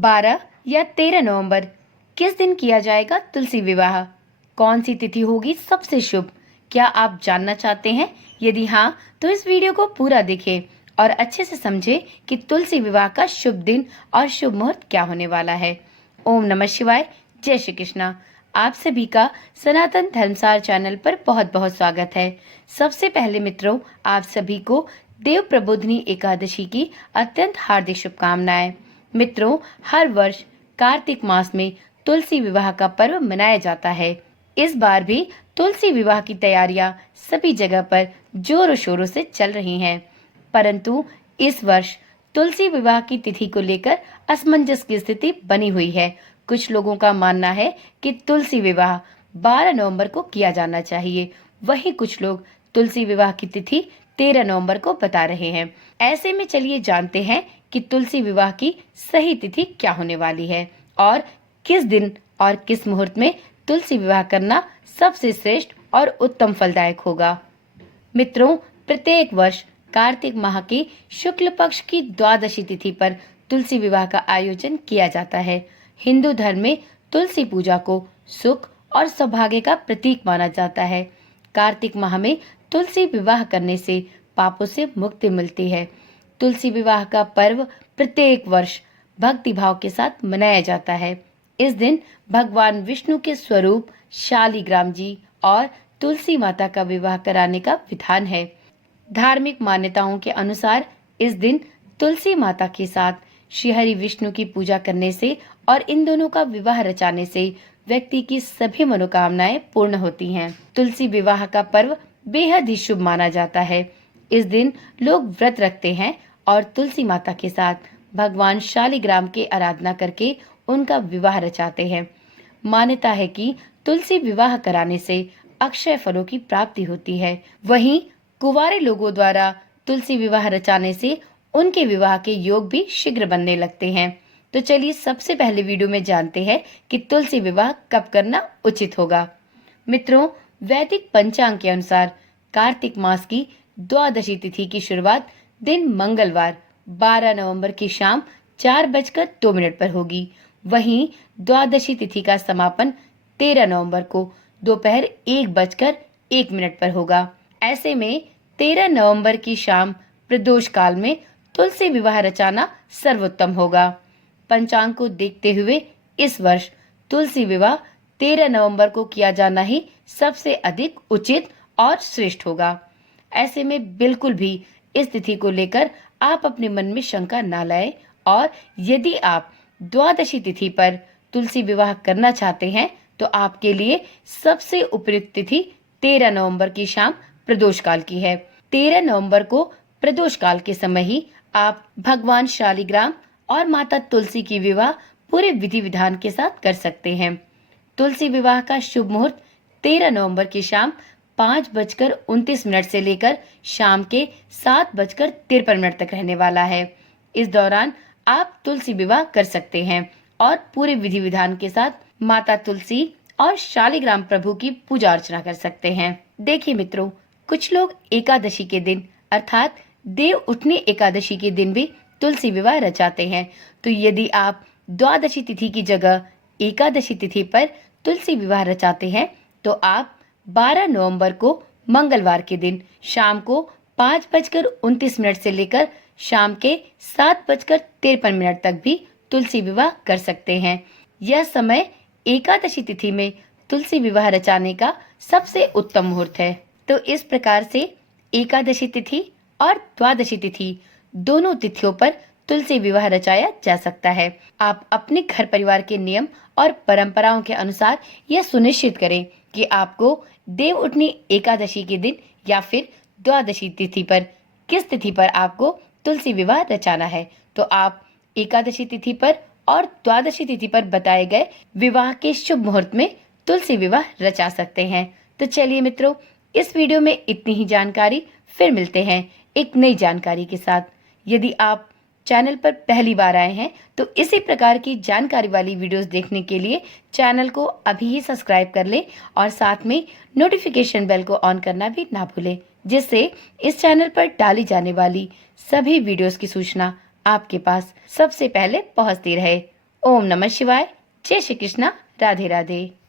12 या 13 नवंबर किस दिन किया जाएगा तुलसी विवाह? कौन सी तिथि होगी सबसे शुभ? क्या आप जानना चाहते हैं? यदि हाँ, तो इस वीडियो को पूरा देखें और अच्छे से समझें कि तुलसी विवाह का शुभ दिन और शुभ मुहूर्त क्या होने वाला है। ओम नमः शिवाय, जय श्री कृष्णा। आप सभी का सनातन धर्मसार चैनल पर बहुत बहुत स्वागत है। सबसे पहले मित्रों, आप सभी को देव प्रबोधिनी एकादशी की अत्यंत हार्दिक शुभकामनाएं। मित्रों, हर वर्ष कार्तिक मास में तुलसी विवाह का पर्व मनाया जाता है। इस बार भी तुलसी विवाह की तैयारियां सभी जगह पर जोरों शोरों से चल रही हैं। परंतु इस वर्ष तुलसी विवाह की तिथि को लेकर असमंजस की स्थिति बनी हुई है। कुछ लोगों का मानना है कि तुलसी विवाह 12 नवंबर को किया जाना चाहिए, वहीं कुछ लोग तुलसी विवाह की तिथि 13 नवंबर को बता रहे हैं। ऐसे में चलिए जानते हैं कि तुलसी विवाह की सही तिथि क्या होने वाली है और किस दिन और किस मुहूर्त में तुलसी विवाह करना सबसे श्रेष्ठ और उत्तम फलदायक होगा। मित्रों, प्रत्येक वर्ष कार्तिक माह की शुक्ल पक्ष की द्वादशी तिथि पर तुलसी विवाह का आयोजन किया जाता है। हिंदू धर्म में तुलसी पूजा को सुख और सौभाग्य का प्रतीक माना जाता है। कार्तिक माह में तुलसी विवाह करने से पापों से मुक्ति मिलती है। तुलसी विवाह का पर्व प्रत्येक वर्ष भक्ति भाव के साथ मनाया जाता है। इस दिन भगवान विष्णु के स्वरूप शालिग्राम जी और तुलसी माता का विवाह कराने का विधान है। धार्मिक मान्यताओं के अनुसार इस दिन तुलसी माता के साथ श्रीहरि विष्णु की पूजा करने से और इन दोनों का विवाह रचाने से व्यक्ति की सभी मनोकामनाएं पूर्ण होती हैं। तुलसी विवाह का पर्व बेहद ही शुभ माना जाता है। इस दिन लोग व्रत रखते हैं और तुलसी माता के साथ भगवान शालिग्राम की आराधना करके उनका विवाह रचाते हैं। मान्यता है कि तुलसी विवाह कराने से अक्षय फलों की प्राप्ति होती है। वहीं कुंवारे लोगों द्वारा तुलसी विवाह रचाने से उनके विवाह के योग भी शीघ्र बनने लगते हैं। तो चलिए सबसे पहले वीडियो में जानते हैं कि तुलसी विवाह कब करना उचित होगा। मित्रों, वैदिक पंचांग के अनुसार कार्तिक मास की द्वादशी तिथि की शुरुआत दिन मंगलवार 12 नवंबर की शाम 4:02 पर होगी। वहीं द्वादशी तिथि का समापन 13 नवंबर को दोपहर 1:01 पर होगा। ऐसे में 13 नवंबर की शाम प्रदोष काल में तुलसी विवाह रचाना सर्वोत्तम होगा। पंचांग को देखते हुए इस वर्ष तुलसी विवाह 13 नवंबर को किया जाना ही सबसे अधिक उचित और श्रेष्ठ होगा। ऐसे में बिल्कुल भी इस तिथि को लेकर आप अपने मन में शंका ना लाएं और यदि आप द्वादशी तिथि पर तुलसी विवाह करना चाहते हैं तो आपके लिए सबसे उपयुक्त तिथि 13 नवंबर की शाम प्रदोष काल की है। 13 नवंबर को प्रदोष काल के समय ही आप भगवान शालिग्राम और माता तुलसी की विवाह पूरे विधि विधान के साथ कर सकते हैं। तुलसी विवाह का शुभ मुहूर्त 13 नवंबर की शाम 5:29 से लेकर शाम के 7:53 तक रहने वाला है। इस दौरान आप तुलसी विवाह कर सकते हैं और पूरे विधि विधान के साथ माता तुलसी और शालिग्राम प्रभु की पूजा अर्चना कर सकते हैं। देखिए मित्रों, कुछ लोग एकादशी के दिन अर्थात देव उठनी एकादशी के दिन भी तुलसी विवाह रचाते हैं। तो यदि आप द्वादशी तिथि की जगह एकादशी तिथि पर तुलसी विवाह रचाते हैं तो आप 12 नवंबर को मंगलवार के दिन शाम को 5:29 से लेकर शाम के 7:53 तक भी तुलसी विवाह कर सकते हैं। यह समय एकादशी तिथि में तुलसी विवाह रचाने का सबसे उत्तम मुहूर्त है। तो इस प्रकार से एकादशी तिथि और द्वादशी तिथि दोनों तिथियों पर तुलसी विवाह रचाया जा सकता है। आप अपने घर परिवार के नियम और परंपराओं के अनुसार यह सुनिश्चित करें कि आपको देव उठनी एकादशी के दिन या फिर द्वादशी तिथि पर किस तिथि पर आपको तुलसी विवाह रचाना है। तो आप एकादशी तिथि पर और द्वादशी तिथि पर बताए गए विवाह के शुभ मुहूर्त में तुलसी विवाह रचा सकते हैं। तो चलिए मित्रों, इस वीडियो में इतनी ही जानकारी। फिर मिलते हैं एक नई जानकारी के साथ। यदि आप चैनल पर पहली बार आए हैं तो इसी प्रकार की जानकारी वाली वीडियोस देखने के लिए चैनल को अभी ही सब्सक्राइब कर लें और साथ में नोटिफिकेशन बेल को ऑन करना भी ना भूलें, जिससे इस चैनल पर डाली जाने वाली सभी वीडियोस की सूचना आपके पास सबसे पहले पहुंचती रहे। ओम नमः शिवाय। जय श्री कृष्णा। राधे राधे।